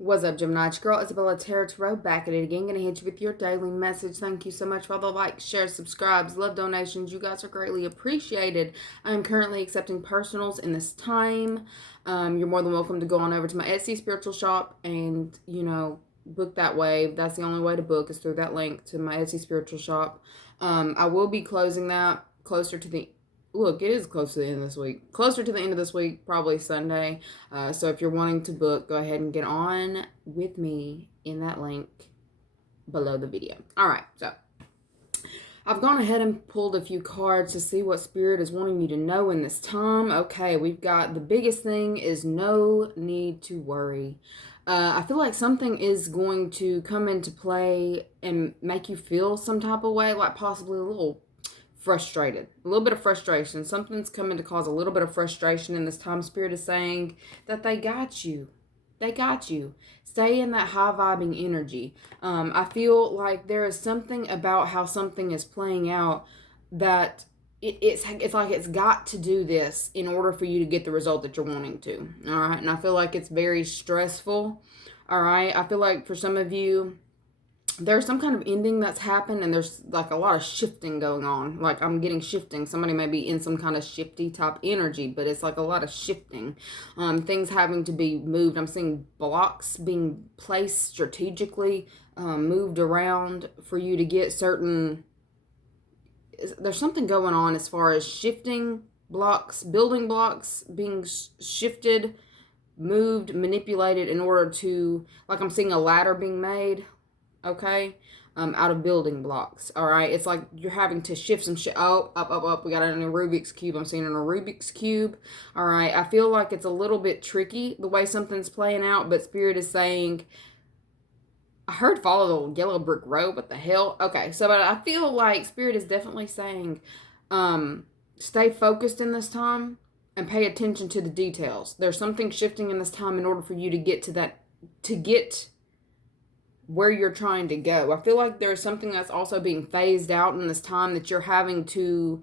What's up, Gemini? It's your girl, Isabellataratarot, back at it again. Gonna hit you with your daily message. Thank you so much for all the likes, shares, subscribes, love donations. You guys are greatly appreciated. I am currently accepting personals in this time. You're more than welcome to go on over to my Etsy spiritual shop and, book that way. That's the only way to book is through that link to my Etsy spiritual shop. I will be closing that closer to the Look, it is close to the end of this week. Closer to the end of this week, probably Sunday. So if you're wanting to book, go ahead and get on with me in that link below the video. All right, so I've gone ahead and pulled a few cards to see what Spirit is wanting you to know in this time. Okay, we've got the biggest thing is no need to worry. I feel like something is going to come into play and make you feel some type of way, like possibly a little frustrated, a little bit of frustration. Something's coming to cause a little bit of frustration in this time. Spirit is saying that they got you. They got you. Stay in that high vibing energy. I feel like there is something about how something is playing out that it's like it's got to do this in order for you to get the result that you're wanting to. All right. And I feel like it's very stressful. All right. I feel like for some of you, there's some kind of ending that's happened and there's like a lot of shifting going on. Like I'm getting shifting. Somebody may be in some kind of shifty type energy, but it's like a lot of shifting. Things having to be moved. I'm seeing blocks being placed strategically, moved around for you to get certain. There's something going on as far as shifting blocks, building blocks being shifted, moved, manipulated in order to, like I'm seeing a ladder being made. Okay, out of building blocks. All right, it's like you're having to shift some shit. Oh, up. We got it in a Rubik's Cube. I'm seeing it in a Rubik's Cube. All right, I feel like it's a little bit tricky the way something's playing out, but Spirit is saying, I heard follow the yellow brick road. What the hell? Okay, so but I feel like Spirit is definitely saying, stay focused in this time and pay attention to the details. There's something shifting in this time in order for you to get to that, to get where you're trying to go. I feel like there's something that's also being phased out in this time that you're having to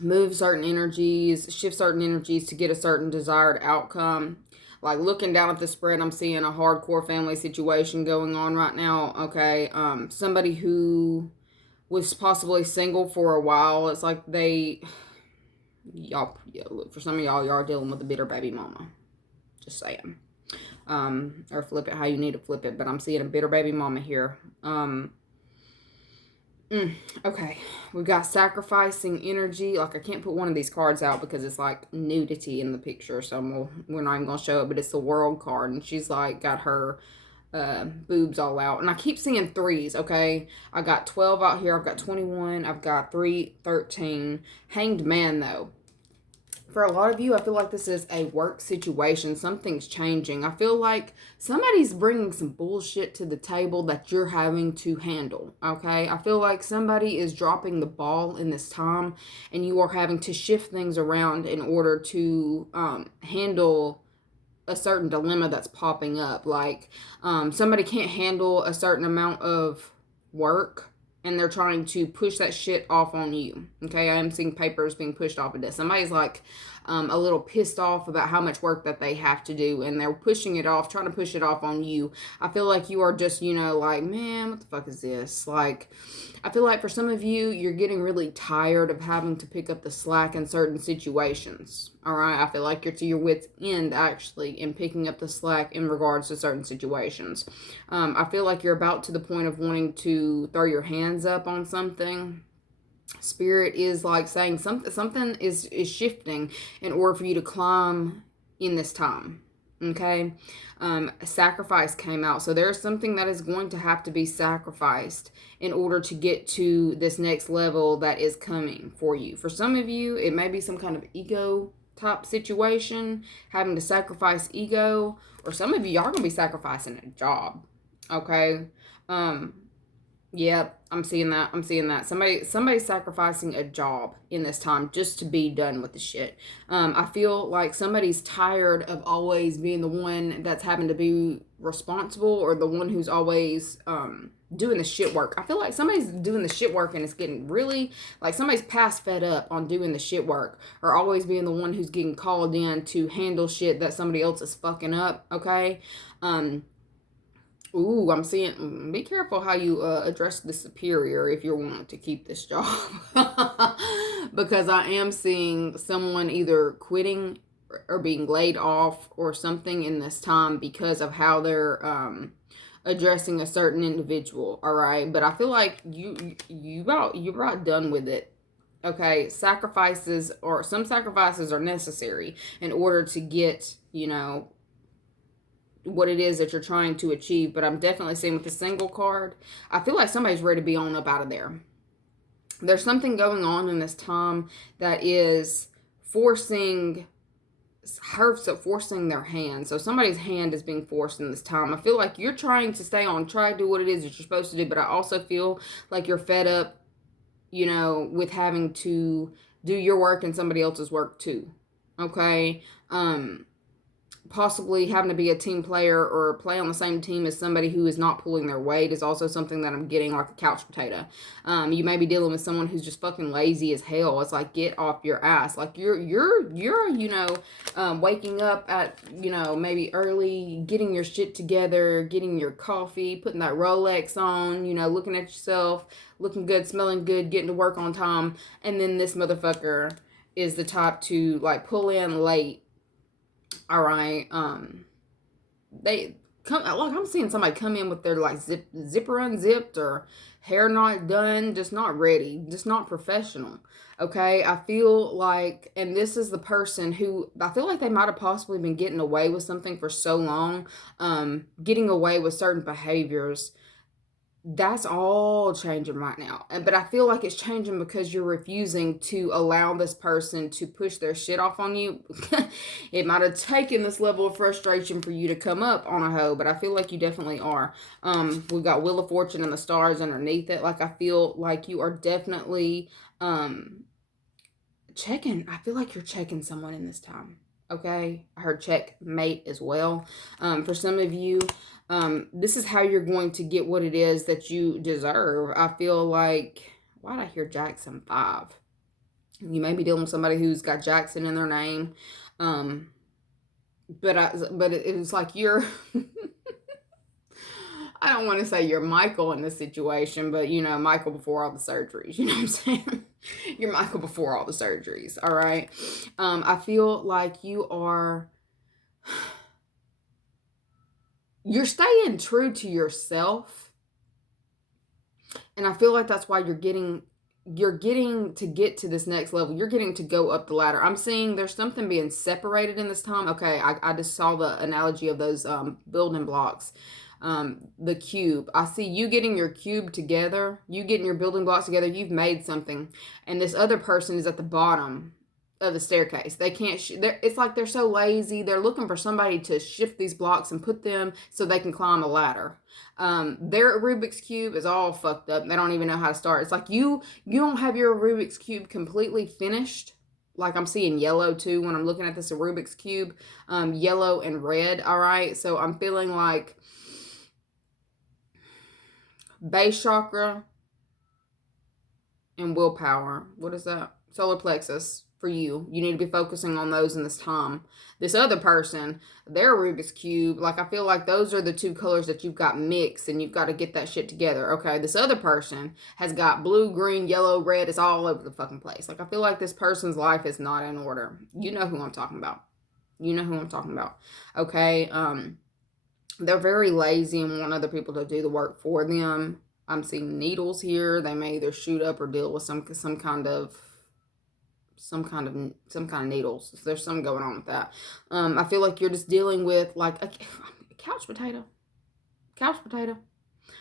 move certain energies, shift certain energies to get a certain desired outcome. Like looking down at the spread, I'm seeing a hardcore family situation going on right now. Okay, somebody who was possibly single for a while. It's like y'all, look, for some of y'all are dealing with a bitter baby mama. Just saying. Or flip it how you need to flip it, but I'm seeing a bitter baby mama here. Okay, we've got sacrificing energy. Like I can't put one of these cards out because it's like nudity in the picture, so we're not even gonna show it. But it's the World card, and she's like got her boobs all out, and I keep seeing threes. Okay, I got 12 out here. I've got 21. I've got 3, 13. Hanged Man though. For a lot of you, I feel like this is a work situation. Something's changing. I feel like somebody's bringing some bullshit to the table that you're having to handle, okay? I feel like somebody is dropping the ball in this time, and you are having to shift things around in order to handle a certain dilemma that's popping up. Like somebody can't handle a certain amount of work, and they're trying to push that shit off on you. Okay, I am seeing papers being pushed off of this. Somebody's like a little pissed off about how much work that they have to do, and they're pushing it off, trying to push it off on you. I feel like you are just, like, man, what the fuck is this? Like, I feel like for some of you, you're getting really tired of having to pick up the slack in certain situations. All right, I feel like you're to your wit's end, actually, in picking up the slack in regards to certain situations. I feel like you're about to the point of wanting to throw your hands up on something. Spirit is like saying something is shifting in order for you to climb in this time. Okay, sacrifice came out, so there's something that is going to have to be sacrificed in order to get to this next level that is coming for you. For some of you, it may be some kind of ego type situation, having to sacrifice ego, or some of you are going to be sacrificing a job. Okay, Yep, I'm seeing that. I'm seeing that. Somebody's sacrificing a job in this time just to be done with the shit. I feel like somebody's tired of always being the one that's having to be responsible, or the one who's always doing the shit work. I feel like somebody's doing the shit work and it's getting really, like, somebody's past fed up on doing the shit work, or always being the one who's getting called in to handle shit that somebody else is fucking up. Okay. Ooh, I'm seeing. Be careful how you address the superior if you're wanting to keep this job, because I am seeing someone either quitting or being laid off or something in this time because of how they're addressing a certain individual. All right, but I feel like you're about done with it. Okay, sacrifices, or some sacrifices are necessary in order to get, what it is that you're trying to achieve. But I'm definitely seeing with the single card, I feel like somebody's ready to be on up out of there. There's something going on in this time that is forcing forcing their hand. So somebody's hand is being forced in this time. I feel like you're trying to stay on track, do what it is that you're supposed to do, but I also feel like you're fed up, with having to do your work and somebody else's work too. Okay. Possibly having to be a team player or play on the same team as somebody who is not pulling their weight is also something that I'm getting, like a couch potato. You may be dealing with someone who's just fucking lazy as hell. It's like, get off your ass. Like, you're waking up at, maybe early, getting your shit together, getting your coffee, putting that Rolex on, looking at yourself, looking good, smelling good, getting to work on time. And then this motherfucker is the type to, like, pull in late. All right. They come, like, I'm seeing somebody come in with their, like, zipper unzipped, or hair not done, just not ready, just not professional. Okay. I feel like, and this is the person who, I feel like they might have possibly been getting away with something for so long, getting away with certain behaviors. That's all changing right now. But I feel like it's changing because you're refusing to allow this person to push their shit off on you. It might have taken this level of frustration for you to come up on a hoe, but I feel like you definitely are. We've got Wheel of Fortune and the stars underneath it. Like, I feel like you are definitely checking. I feel like you're checking someone in this time. Okay, I heard checkmate as well. For some of you, this is how you're going to get what it is that you deserve. I feel like, why did I hear Jackson 5? You may be dealing with somebody who's got Jackson in their name. But it was like you're, I don't want to say you're Michael in this situation, but Michael before all the surgeries, you know what I'm saying? You're Michael before all the surgeries, all right? I feel like you're staying true to yourself. And I feel like that's why you're getting to get to this next level. You're getting to go up the ladder. I'm seeing there's something being separated in this time. Okay, I just saw the analogy of those building blocks. The cube. I see you getting your cube together. You getting your building blocks together. You've made something. And this other person is at the bottom of the staircase. They can't, it's like they're so lazy. They're looking for somebody to shift these blocks and put them so they can climb a ladder. Their Rubik's Cube is all fucked up. They don't even know how to start. It's like you don't have your Rubik's Cube completely finished. Like, I'm seeing yellow too when I'm looking at this Rubik's Cube. Yellow and red, all right? So I'm feeling like base chakra and willpower. What is that? Solar plexus for you. You need to be focusing on those in this time. This other person, their Rubik's Cube, like, I feel like those are the two colors that you've got mixed, and you've got to get that shit together. Okay, this other person has got blue, green, yellow, red. It's all over the fucking place. Like, I feel like this person's life is not in order. You know who I'm talking about. You know who I'm talking about. Okay, they're very lazy and want other people to do the work for them. I'm seeing needles here. They may either shoot up or deal with some kind of needles. So there's something going on with that. I feel like you're just dealing with, like, a couch potato. Couch potato.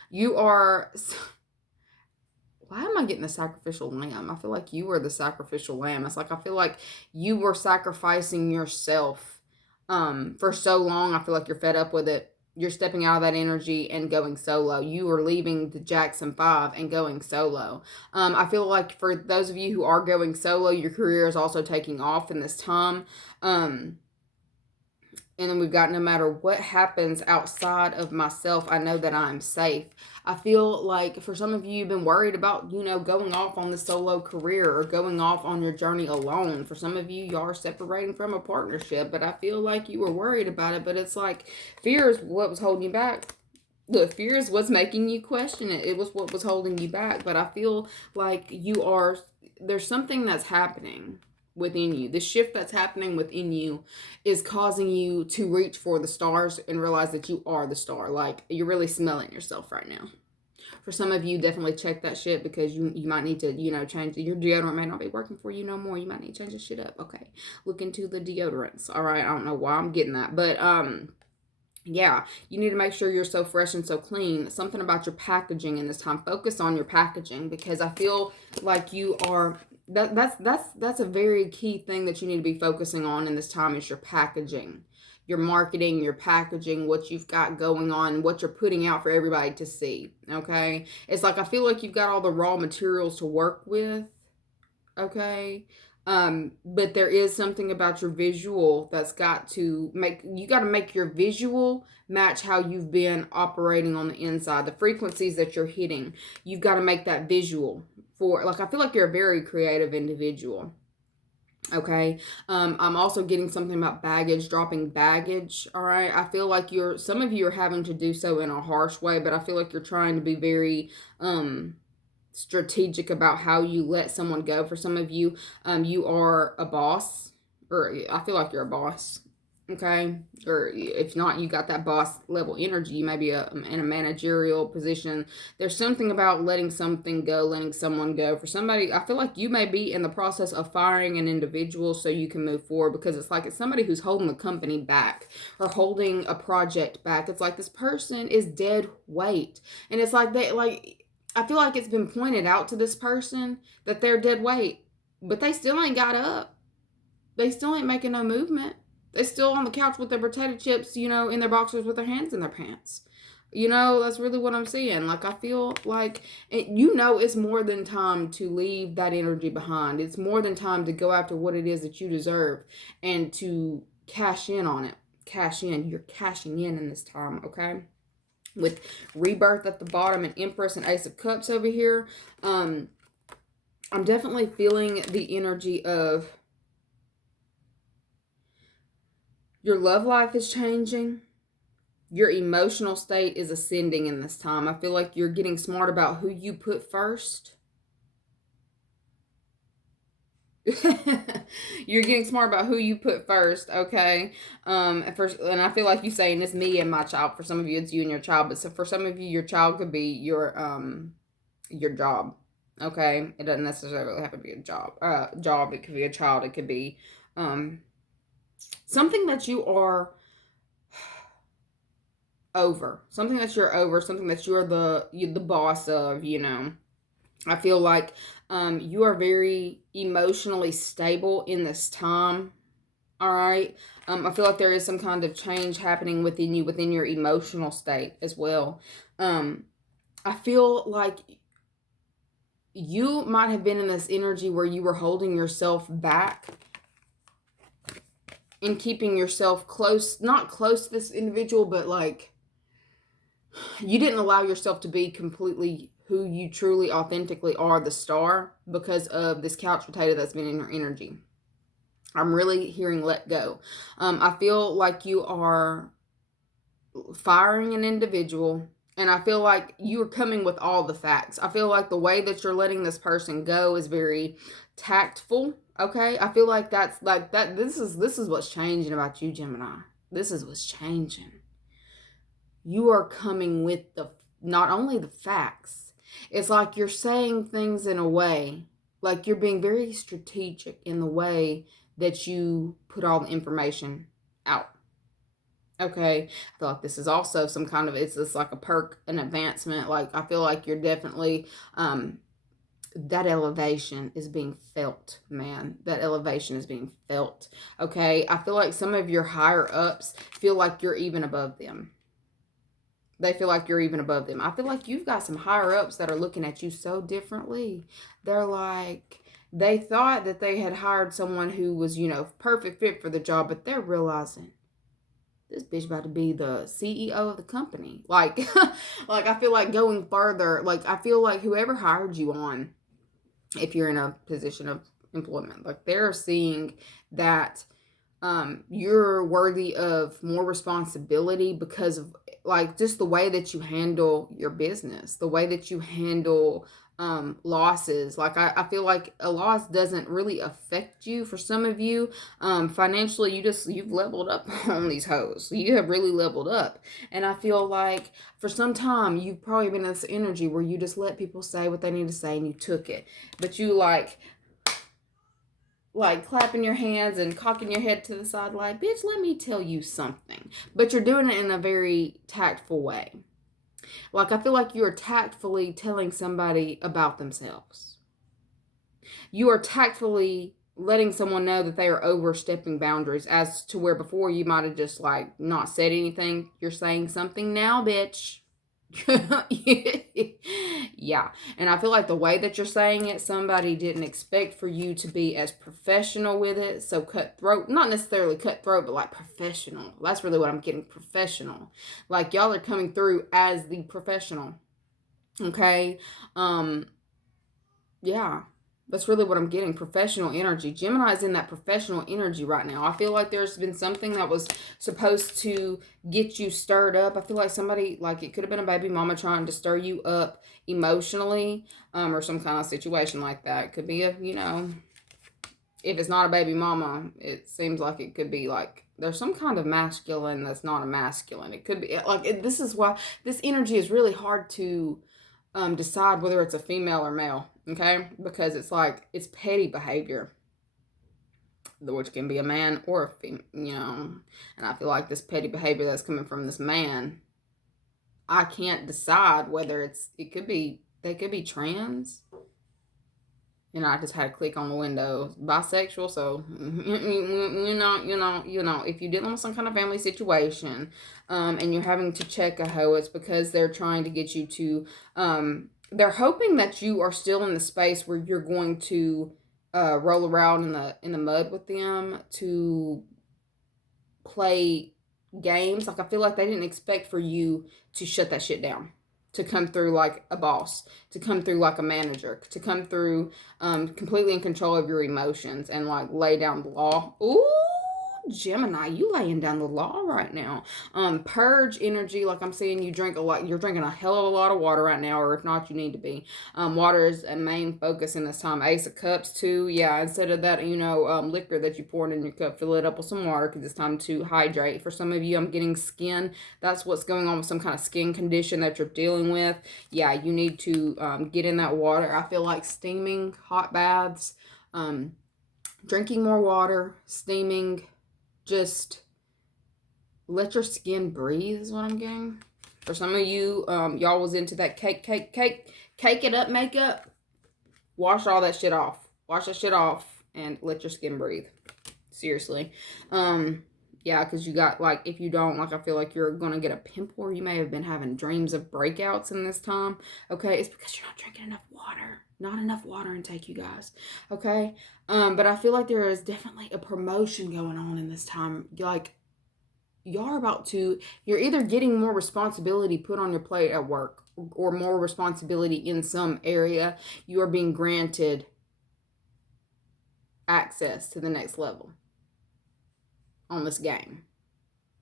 You are. Why am I getting the sacrificial lamb? I feel like you were the sacrificial lamb. It's like, I feel like you were sacrificing yourself for so long. I feel like you're fed up with it. you're stepping out of that energy and going solo. You are leaving the Jackson 5 and going solo. I feel like for those of you who are going solo, your career is also taking off in this time. And then we've got, no matter what happens outside of myself, I know that I'm safe. I feel like for some of you, you've been worried about, going off on the solo career or going off on your journey alone. For some of you, you are separating from a partnership, but I feel like you were worried about it. But it's like fear is what was holding you back. Look, fear is what's making you question it. It was what was holding you back. But I feel like there's something that's happening within you. The shift that's happening within you is causing you to reach for the stars and realize that you are the star. Like, you're really smelling yourself right now. For some of you, definitely check that shit, because you might need to, change. Your deodorant may not be working for you no more. You might need to change this shit up. Okay. Look into the deodorants. All right. I don't know why I'm getting that, but, yeah, you need to make sure you're so fresh and so clean. Something about your packaging in this time. Focus on your packaging, because I feel like you are... That's a very key thing that you need to be focusing on in this time, is your packaging, your marketing, your packaging, what you've got going on, what you're putting out for everybody to see. Okay, it's like I feel like you've got all the raw materials to work with. Okay, but there is something about your visual that's got to make your visual match how you've been operating on the inside, the frequencies that you're hitting. You've got to make that visual. I feel like you're a very creative individual. Okay. I'm also getting something about baggage, dropping baggage. All right. I feel like some of you are having to do so in a harsh way, but I feel like you're trying to be very, strategic about how you let someone go. For some of you, you are a boss, or I feel like you're a boss. Okay, or if not, you got that boss level energy. You may be in a managerial position. There's something about letting something go, letting someone go. For somebody, I feel like you may be in the process of firing an individual so you can move forward, because it's like it's somebody who's holding the company back or holding a project back. It's like this person is dead weight, and it's like I feel like it's been pointed out to this person that they're dead weight, but they still ain't got up. They still ain't making no movement. They're still on the couch with their potato chips, in their boxers with their hands in their pants. That's really what I'm seeing. Like, I feel like, it's more than time to leave that energy behind. It's more than time to go after what it is that you deserve and to cash in on it. Cash in. You're cashing in this time, okay? With Rebirth at the bottom and Empress and Ace of Cups over here. I'm definitely feeling the energy of your love life is changing. Your emotional state is ascending in this time. I feel like you're getting smart about who you put first. You're getting smart about who you put first, okay? And I feel like you saying it's me and my child. For some of you, it's you and your child. But for some of you, your child could be your job, okay? It doesn't necessarily have to be a job. It could be a child. It could be something that you are over. Something that you're over. Something that you're the boss of, I feel like you are very emotionally stable in this time. All right. I feel like there is some kind of change happening within you, within your emotional state as well. I feel like you might have been in this energy where you were holding yourself back and keeping yourself close, not close to this individual, but like you didn't allow yourself to be completely who you truly authentically are, the star, because of this couch potato that's been in your energy. I'm really hearing let go. I feel like you are firing an individual, and I feel like you are coming with all the facts. I feel like the way that you're letting this person go is very tactful. Okay, I feel like that's like that. This is what's changing about you, Gemini. This is what's changing. You are coming with not only the facts. It's like you're saying things in a way, like you're being very strategic in the way that you put all the information out. Okay, I feel like this is also some kind of, it's like a perk, an advancement. Like, I feel like you're definitely, that elevation is being felt, man. That elevation is being felt. Okay, I feel like some of your higher ups feel like you're even above them. They feel like you're even above them. I feel like you've got some higher ups that are looking at you so differently. They're like, they thought that they had hired someone who was, you know, perfect fit for the job, but they're realizing this bitch about to be the CEO of the company. Like, like I feel like going further, like I feel like whoever hired you on, if you're in a position of employment, like they're seeing that you're worthy of more responsibility because of like just the way that you handle your business, the way that you handle losses. Like I feel like a loss doesn't really affect you. For some of you, financially, you've leveled up on these hoes. You have really leveled up. And I feel like for some time you've probably been in this energy where you just let people say what they need to say and you took it. But you like clapping your hands and cocking your head to the side like, bitch, let me tell you something. But you're doing it in a very tactful way. Like, I feel like you're tactfully telling somebody about themselves. You are tactfully letting someone know that they are overstepping boundaries, as to where before you might have just like not said anything. You're saying something now, bitch. Yeah, and I feel like the way that you're saying it, somebody didn't expect for you to be as professional with it. So cutthroat, not necessarily cutthroat, but like professional. That's really what I'm getting, professional. Like y'all are coming through as the professional. Okay. Yeah, that's really what I'm getting, professional energy. Gemini's in that professional energy right now. I feel like there's been something that was supposed to get you stirred up. I feel like somebody, like it could have been a baby mama trying to stir you up emotionally, or some kind of situation like that. It could be a, you know, if it's not a baby mama, it seems like it could be like there's some kind of masculine that's not a masculine. It could be like this is why this energy is really hard to decide whether it's a female or male, okay? Because it's like, it's petty behavior, which can be a man or a female, you know. And I feel like this petty behavior that's coming from this man, I can't decide whether it could be, they could be trans. You know, I just had to click on the window, bisexual. So, you know, if you're dealing with some kind of family situation, and you're having to check a hoe, it's because they're trying to get you to, they're hoping that you are still in the space where you're going to, roll around in the mud with them to play games. Like, I feel like they didn't expect for you to shut that shit down, to come through like a boss, to come through like a manager, to come through completely in control of your emotions and like lay down the law. Ooh, Gemini, you laying down the law right now. Purge energy, like I'm seeing you drink a lot. You're drinking a hell of a lot of water right now, or if not, you need to be. Water is a main focus in this time. Ace of Cups too. Yeah, instead of that, you know, liquor that you poured in your cup, fill it up with some water because it's time to hydrate. For some of you, I'm getting skin. That's what's going on with some kind of skin condition that you're dealing with. Yeah, you need to get in that water. I feel like steaming, hot baths, drinking more water, steaming. Just let your skin breathe is what I'm getting. For some of you, y'all was into that cake it up makeup. Wash all that shit off. Wash that shit off and let your skin breathe. Seriously. Yeah, because you got, like, if you don't, like, I feel like you're going to get a pimple, or you may have been having dreams of breakouts in this time. Okay, it's because you're not drinking enough water. Not enough water intake, you guys. Okay? But I feel like there is definitely a promotion going on in this time. Like, you're either getting more responsibility put on your plate at work, or more responsibility in some area. You are being granted access to the next level on this game.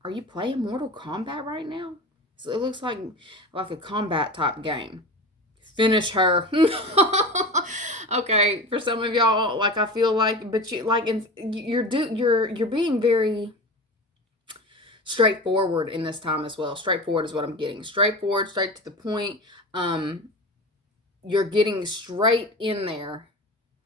Are you playing Mortal Kombat right now? So it looks like a combat type game. Finish her. Okay, for some of y'all, like I feel like, but you like, you're being very straightforward in this time as well. Straightforward is what I'm getting. Straightforward, straight to the point. You're getting straight in there.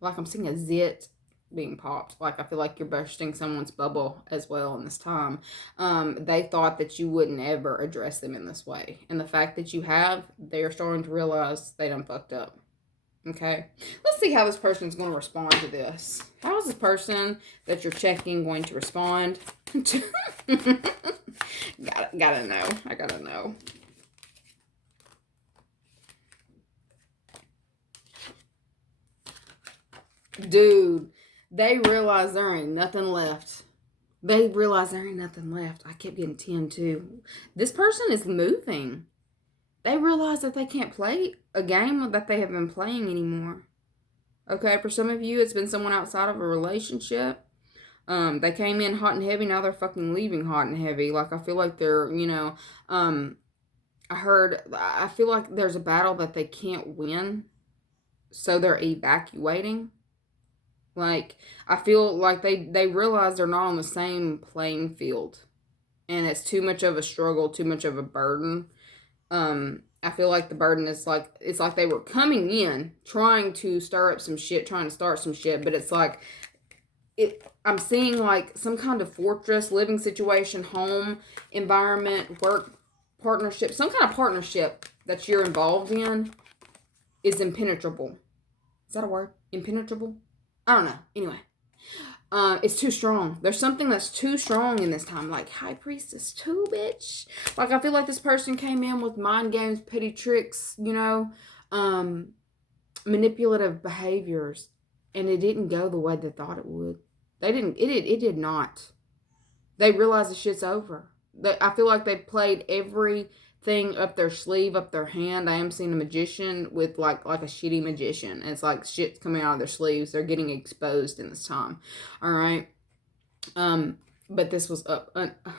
Like I'm seeing a zit being popped. Like I feel like you're bursting someone's bubble as well in this time. They thought that you wouldn't ever address them in this way, and the fact that you have, they're starting to realize they done fucked up. Okay, let's see how this person is going to respond to this. How is this person that you're checking going to respond? Gotta know. I gotta know. Dude, they realize there ain't nothing left. They realize there ain't nothing left. I kept getting 10 too. This person is moving. They realize that they can't play a game that they have been playing anymore. Okay, for some of you, it's been someone outside of a relationship. They came in hot and heavy, now they're fucking leaving hot and heavy. Like, I feel like they're, I feel like there's a battle that they can't win, so they're evacuating. Like, I feel like they realize they're not on the same playing field, and it's too much of a struggle, too much of a burden. I feel like the burden is like, it's like they were coming in trying to stir up some shit, trying to start some shit, but it's like, I'm seeing like some kind of fortress, living situation, home, environment, work, partnership, some kind of partnership that you're involved in is impenetrable. Is that a word? Impenetrable? I don't know. Anyway. It's too strong. There's something that's too strong in this time. Like, High Priestess too, bitch. Like, I feel like this person came in with mind games, petty tricks, manipulative behaviors. And it didn't go the way they thought it would. It did not. They realized the shit's over. I feel like they played everything up their sleeve, up their hand. I am seeing a magician with like a shitty magician. And it's like shit's coming out of their sleeves. They're getting exposed in this time. All right. But this was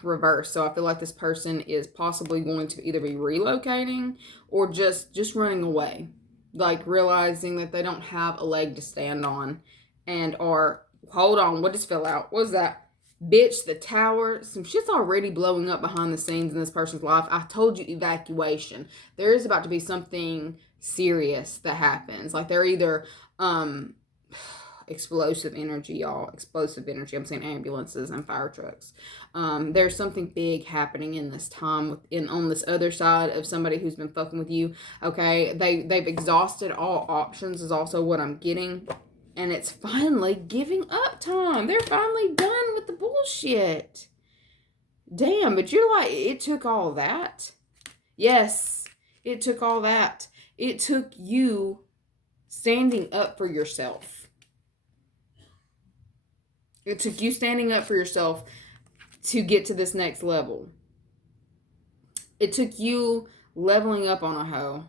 reversed. So I feel like this person is possibly going to either be relocating or just running away. Like realizing that they don't have a leg to stand on and are, hold on, what just fell out? What was that? Bitch, the tower. Some shit's already blowing up behind the scenes in this person's life. I told you, evacuation. There is about to be something serious that happens. Like they're either explosive energy, y'all. Explosive energy. I'm saying ambulances and fire trucks. There's something big happening in this time on this other side of somebody who's been fucking with you. Okay, they've exhausted all options is also what I'm getting. And it's finally giving up time. They're finally done with the bullshit. Damn, but you're like, it took all that. Yes, it took all that. It took you standing up for yourself. It took you standing up for yourself to get to this next level. It took you leveling up on a hoe.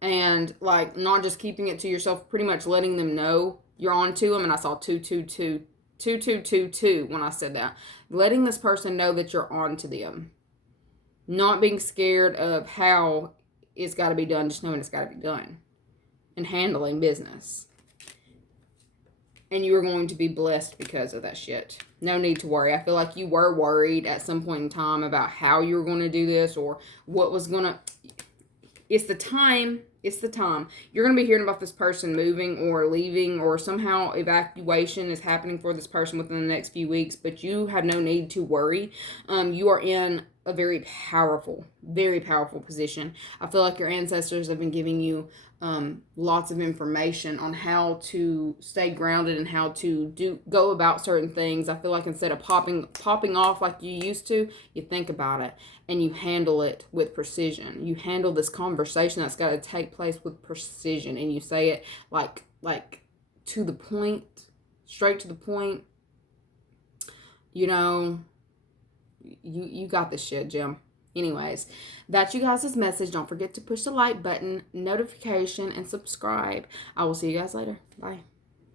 And like not just keeping it to yourself, pretty much letting them know you're on to them. And I saw 2222 when I said that. Letting this person know that you're on to them. Not being scared of how it's got to be done, just knowing it's got to be done. And handling business. And you are going to be blessed because of that shit. No need to worry. I feel like you were worried at some point in time about how you were going to do this or what was going to... It's the time. It's the time. You're going to be hearing about this person moving or leaving or somehow evacuation is happening for this person within the next few weeks, but you have no need to worry. You are in a very powerful position. I feel like your ancestors have been giving you lots of information on how to stay grounded and how to go about certain things. I feel like instead of popping off like you used to, you think about it and you handle it with precision. You handle this conversation that's got to take place with precision, and you say it like to the point, straight to the point. You got this shit, Jim. Anyways, that's you guys' message. Don't forget to push the like button, notification, and subscribe. I will see you guys later. Bye.